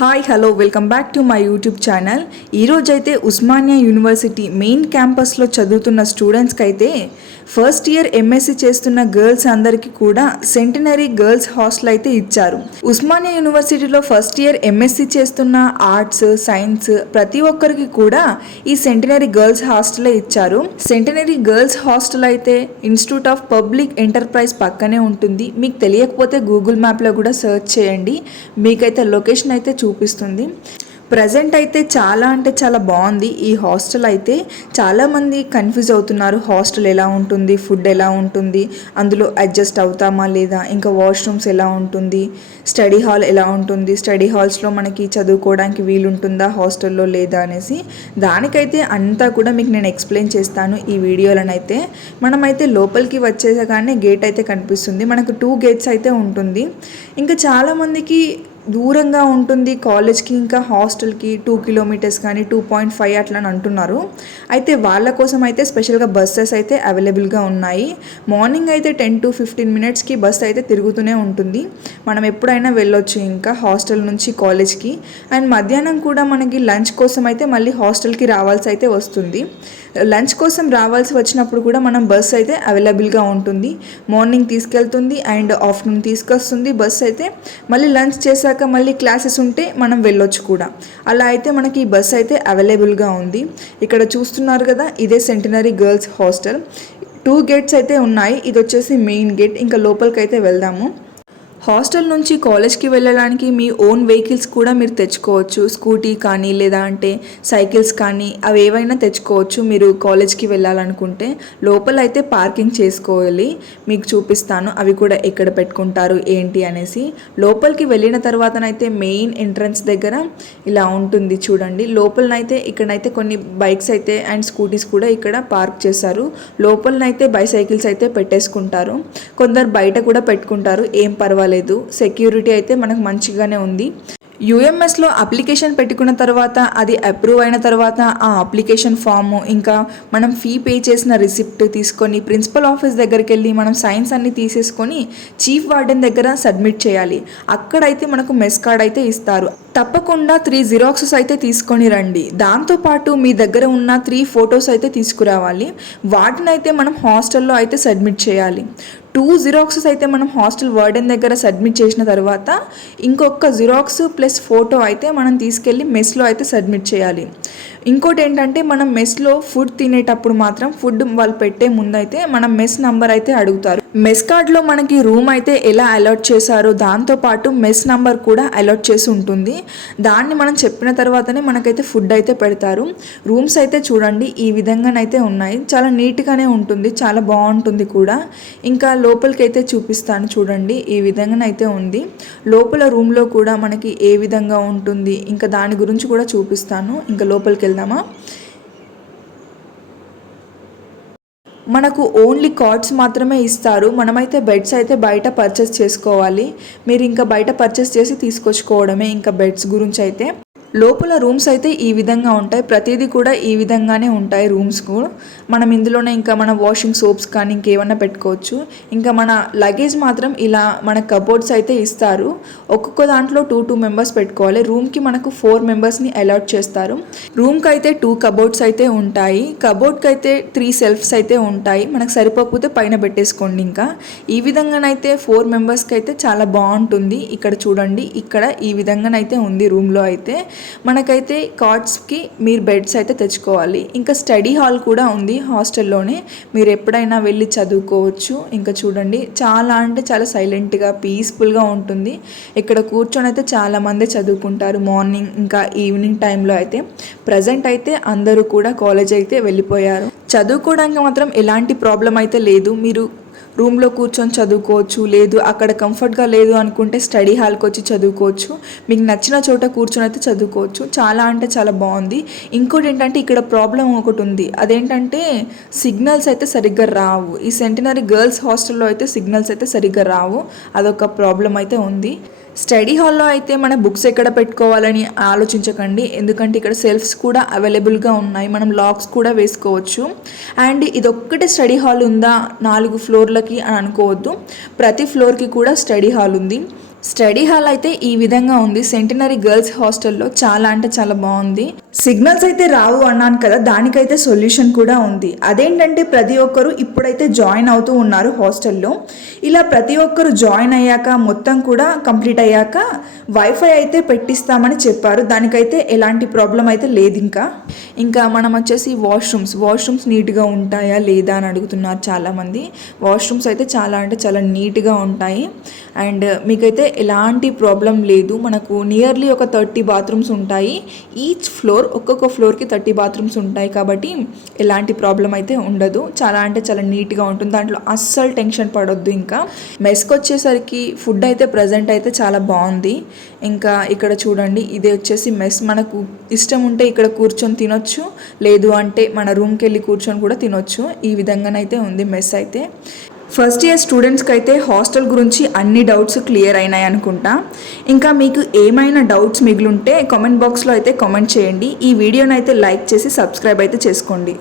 Hi hello welcome back to my YouTube channel. ఈరోజైతే Osmania university main క్యాంపస్లో చదువుతున్న స్టూడెంట్స్కి అయితే ఫస్ట్ ఇయర్ ఎంఎస్సి చేస్తున్న గర్ల్స్ అందరికీ కూడా సెంటినరీ గర్ల్స్ హాస్టల్ అయితే ఇచ్చారు. ఉస్మానియా యూనివర్సిటీలో ఫస్ట్ ఇయర్ ఎంఎస్సి చేస్తున్న ఆర్ట్స్ సైన్స్ ప్రతి ఒక్కరికి కూడా ఈ సెంటినరీ గర్ల్స్ హాస్టలే ఇచ్చారు. సెంటినరీ గర్ల్స్ హాస్టల్ అయితే ఇన్స్టిట్యూట్ ఆఫ్ పబ్లిక్ ఎంటర్ప్రైజ్ పక్కనే ఉంటుంది. మీకు తెలియకపోతే గూగుల్ మ్యాప్లో కూడా సెర్చ్ చేయండి, మీకైతే లొకేషన్ అయితే చూపిస్తుంది. ప్రజెంట్ అయితే చాలా అంటే చాలా బాగుంది ఈ హాస్టల్. అయితే చాలామంది కన్ఫ్యూజ్ అవుతున్నారు, హాస్టల్ ఎలా ఉంటుంది, ఫుడ్ ఎలా ఉంటుంది, అందులో అడ్జస్ట్ అవుతామా లేదా, ఇంకా వాష్రూమ్స్ ఎలా ఉంటుంది, స్టడీ హాల్ ఎలా ఉంటుంది, స్టడీ హాల్స్లో మనకి చదువుకోవడానికి వీలుంటుందా హాస్టల్లో లేదా అనేసి. దానికైతే అంతా కూడా మీకు నేను ఎక్స్ప్లెయిన్ చేస్తాను ఈ వీడియోలోనైతే. మనమైతే లోపలికి వచ్చేసాగానే గేట్ అయితే కనిపిస్తుంది. మనకు 2 గేట్స్ అయితే ఉంటుంది. ఇంకా చాలామందికి దూరంగా ఉంటుంది కాలేజ్కి ఇంకా హాస్టల్కి 2 కిలోమీటర్స్ కానీ 2.5 అట్లా అని అంటున్నారు. అయితే వాళ్ళ కోసం అయితే స్పెషల్గా బస్సెస్ అయితే అవైలబుల్గా ఉన్నాయి. మార్నింగ్ అయితే 10 to 15 మినిట్స్కి బస్ అయితే తిరుగుతూనే ఉంటుంది. మనం ఎప్పుడైనా వెళ్ళొచ్చు ఇంకా హాస్టల్ నుంచి కాలేజ్కి. అండ్ మధ్యాహ్నం కూడా మనకి లంచ్ కోసం అయితే మళ్ళీ హాస్టల్కి రావాల్సి అయితే వస్తుంది. లంచ్ కోసం రావాల్సి వచ్చినప్పుడు కూడా మనం బస్ అయితే అవైలబుల్గా ఉంటుంది. మార్నింగ్ తీసుకెళ్తుంది అండ్ ఆఫ్టర్నూన్ తీసుకొస్తుంది బస్ అయితే. మళ్ళీ లంచ్ చేశాక మళ్ళీ క్లాసెస్ ఉంటే మనం వెళ్ళొచ్చు కూడా. అలా అయితే మనకి ఈ బస్ అయితే అవైలబుల్గా ఉంది. ఇక్కడ చూస్తున్నారు కదా, ఇదే సెంటినరీ గర్ల్స్ హాస్టల్. 2 గేట్స్ అయితే ఉన్నాయి. ఇది వచ్చేసి మెయిన్ గేట్. ఇంకా లోపలికి అయితే వెళ్దాము. హాస్టల్ నుంచి కాలేజ్కి వెళ్ళడానికి మీ ఓన్ వెహికల్స్ కూడా మీరు తెచ్చుకోవచ్చు. స్కూటీ కానీ లేదా అంటే సైకిల్స్ కానీ అవి ఏవైనా తెచ్చుకోవచ్చు మీరు కాలేజ్కి వెళ్ళాలనుకుంటే. లోపల అయితే పార్కింగ్ చేసుకోవాలి. మీకు చూపిస్తాను అవి కూడా ఎక్కడ పెట్టుకుంటారు ఏంటి అనేసి. లోపలికి వెళ్ళిన తర్వాతనైతే మెయిన్ ఎంట్రన్స్ దగ్గర ఇలా ఉంటుంది చూడండి. లోపలనైతే ఇక్కడైతే కొన్ని బైక్స్ అయితే అండ్ స్కూటీస్ కూడా ఇక్కడ పార్క్ చేశారు. లోపలనైతే బైసైకిల్స్ అయితే పెట్టేసుకుంటారు. కొందరు బయట కూడా పెట్టుకుంటారు, ఏం పర్వాలేదు. సెక్యూరిటీ అయితే మనకు మంచిగానే ఉంది. యూఎంఎస్లో అప్లికేషన్ పెట్టుకున్న తర్వాత అది అప్రూవ్ అయిన తర్వాత ఆ అప్లికేషన్ ఫాము ఇంకా మనం ఫీ పే చేసిన రిసిప్ట్ తీసుకొని ప్రిన్సిపల్ ఆఫీస్ దగ్గరికి వెళ్ళి మనం సైన్స్ అన్ని తీసేసుకొని చీఫ్ వార్డెన్ దగ్గర సబ్మిట్ చేయాలి. అక్కడైతే మనకు మెస్ కార్డ్ అయితే ఇస్తారు. తప్పకుండా 3 జిరాక్సెస్ అయితే తీసుకొని రండి. దాంతోపాటు మీ దగ్గర ఉన్న 3 ఫొటోస్ అయితే తీసుకురావాలి. వాటినైతే మనం హాస్టల్లో అయితే సబ్మిట్ చేయాలి. 2 జిరాక్సెస్ అయితే మనం హాస్టల్ వార్డెన్ దగ్గర సబ్మిట్ చేసిన తర్వాత ఇంకొక జిరాక్స్ ప్లస్ ఫోటో అయితే మనం తీసుకెళ్ళి మెస్లో అయితే సబ్మిట్ చేయాలి. ఇంకోటి ఏంటంటే మనం మెస్లో ఫుడ్ తినేటప్పుడు మాత్రం ఫుడ్ వాళ్ళు పెట్టే ముందైతే మనం మెస్ నంబర్ అయితే అడుగుతారు. మెస్ కార్డ్లో మనకి రూమ్ అయితే ఎలా అలాట్ చేశారో దాంతోపాటు మెస్ నంబర్ కూడా అలాట్ చేసి ఉంటుంది. దాన్ని మనం చెప్పిన తర్వాతనే మనకైతే ఫుడ్ అయితే పెడతారు. రూమ్స్ అయితే చూడండి ఈ విధంగానైతే ఉన్నాయి. చాలా నీట్గానే ఉంటుంది, చాలా బాగుంటుంది కూడా. ఇంకా లోపలికి అయితే చూపిస్తాను చూడండి, ఈ విధంగానైతే ఉంది. లోపల రూమ్లో కూడా మనకి ఏ విధంగా ఉంటుంది ఇంకా దాని గురించి కూడా చూపిస్తాను. ఇంకా లోపలికి వెళ్దామా. మనకు ఓన్లీ కార్డ్స్ మాత్రమే ఇస్తారు. మనమైతే బెడ్స్ అయితే బయట పర్చేస్ చేసుకోవాలి. మీరు ఇంకా బయట పర్చేస్ చేసి తీసుకొచ్చుకోవడమే. ఇంకా బెడ్స్ గురించి అయితే లోపల రూమ్స్ అయితే ఈ విధంగా ఉంటాయి. ప్రతిదీ కూడా ఈ విధంగానే ఉంటాయి రూమ్స్ కూడా. మనం ఇందులోనే ఇంకా మన వాషింగ్ సోప్స్ కానీ ఇంకేమన్నా పెట్టుకోవచ్చు. ఇంకా మన లగేజ్ మాత్రం ఇలా మన కబోర్డ్స్ అయితే ఇస్తారు. ఒక్కొక్క దాంట్లో 2 మెంబర్స్ పెట్టుకోవాలి. రూమ్కి మనకు 4 మెంబర్స్ని అలాట్ చేస్తారు. రూమ్కి అయితే 2 కబోర్డ్స్ అయితే ఉంటాయి. కబోర్డ్కి అయితే 3 సెల్ఫ్స్ అయితే ఉంటాయి. మనకు సరిపోకపోతే పైన పెట్టేసుకోండి. ఇంకా ఈ విధంగానైతే 4 మెంబర్స్కి అయితే చాలా బాగుంటుంది. ఇక్కడ చూడండి, ఇక్కడ ఈ విధంగానైతే ఉంది రూమ్లో అయితే. మనకైతే కార్డ్స్కి మీరు బెడ్స్ అయితే తెచ్చుకోవాలి. ఇంకా స్టడీ హాల్ కూడా ఉంది హాస్టల్లోనే, మీరు ఎప్పుడైనా వెళ్ళి చదువుకోవచ్చు. ఇంకా చూడండి చాలా అంటే చాలా సైలెంట్గా పీస్ఫుల్గా ఉంటుంది. ఇక్కడ కూర్చొని అయితే చాలామంది చదువుకుంటారు మార్నింగ్ ఇంకా ఈవినింగ్ టైంలో అయితే. ప్రజెంట్ అయితే అందరూ కూడా కాలేజ్ అయితే వెళ్ళిపోయారు. చదువుకోవడానికి మాత్రం ఎలాంటి ప్రాబ్లం అయితే లేదు. మీరు రూమ్లో కూర్చొని చదువుకోవచ్చు, లేదు అక్కడ కంఫర్ట్గా లేదు అనుకుంటే స్టడీ హాల్కి వచ్చి చదువుకోవచ్చు. మీకు నచ్చిన చోట కూర్చొని అయితే చదువుకోవచ్చు. చాలా అంటే చాలా బాగుంది. ఇంకోటి ఏంటంటే ఇక్కడ ప్రాబ్లం ఒకటి ఉంది. అదేంటంటే సిగ్నల్స్ అయితే సరిగ్గా రావు. ఈ సెంటినరీ గర్ల్స్ హాస్టల్లో అయితే సిగ్నల్స్ అయితే సరిగ్గా రావు. అదొక ప్రాబ్లం అయితే ఉంది. స్టడీ హాల్లో అయితే మన బుక్స్ ఎక్కడ పెట్టుకోవాలని ఆలోచించకండి, ఎందుకంటే ఇక్కడ సెల్ఫ్స్ కూడా అవైలబుల్గా ఉన్నాయి. మనం లాక్స్ కూడా వేసుకోవచ్చు. అండ్ ఇదొక్కటే స్టడీ హాల్ ఉందా 4 ఫ్లోర్లకి అని అనుకోవద్దు. ప్రతి ఫ్లోర్కి కూడా స్టడీ హాల్ ఉంది. స్టడీ హాల్ అయితే ఈ విధంగా ఉంది. సెంటినరీ గర్ల్స్ హాస్టల్లో చాలా అంటే చాలా బాగుంది. సిగ్నల్స్ అయితే రావు అన్నాను కదా, దానికైతే సొల్యూషన్ కూడా ఉంది. అదేంటంటే ప్రతి ఒక్కరు ఇప్పుడైతే జాయిన్ అవుతూ ఉన్నారు హాస్టల్లో. ఇలా ప్రతి ఒక్కరు జాయిన్ అయ్యాక మొత్తం కూడా కంప్లీట్ అయ్యాక వైఫై అయితే పెట్టిస్తామని చెప్పారు. దానికైతే ఎలాంటి ప్రాబ్లం అయితే లేదు. ఇంకా మనం వచ్చేసి వాష్రూమ్స్ నీట్గా ఉంటాయా లేదా అని అడుగుతున్నారు చాలామంది. వాష్రూమ్స్ అయితే చాలా అంటే చాలా నీట్గా ఉంటాయి అండ్ మీకైతే ఎలాంటి ప్రాబ్లం లేదు. మనకు నియర్లీ ఒక 30 బాత్రూమ్స్ ఉంటాయి. ఒక్కొక్క ఫ్లోర్కి 30 బాత్రూమ్స్ ఉంటాయి కాబట్టి ఎలాంటి ప్రాబ్లం అయితే ఉండదు. చాలా అంటే చాలా నీట్గా ఉంటుంది. దాంట్లో అస్సలు టెన్షన్ పడొద్దు. ఇంకా మెస్కి వచ్చేసరికి ఫుడ్ అయితే ప్రజెంట్ అయితే చాలా బాగుంది. ఇంకా ఇక్కడ చూడండి, ఇదే వచ్చేసి మెస్. మనకు ఇష్టం ఉంటే ఇక్కడ కూర్చొని తినొచ్చు, లేదు అంటే మన రూమ్కి వెళ్ళి కూర్చొని కూడా తినొచ్చు. ఈ విధంగానైతే ఉంది మెస్ అయితే. ఫస్ట్ ఇయర్ స్టూడెంట్స్కి అయితే హాస్టల్ గురించి అన్ని డౌట్స్ క్లియర్ అయినాయి అనుకుంటా. ఇంకా మీకు ఏమైనా డౌట్స్ మిగిలింటే కామెంట్ బాక్స్లో అయితే కామెంట్ చేయండి. ఈ వీడియోని అయితే లైక్ చేసి సబ్స్క్రైబ్ అయితే చేసుకోండి.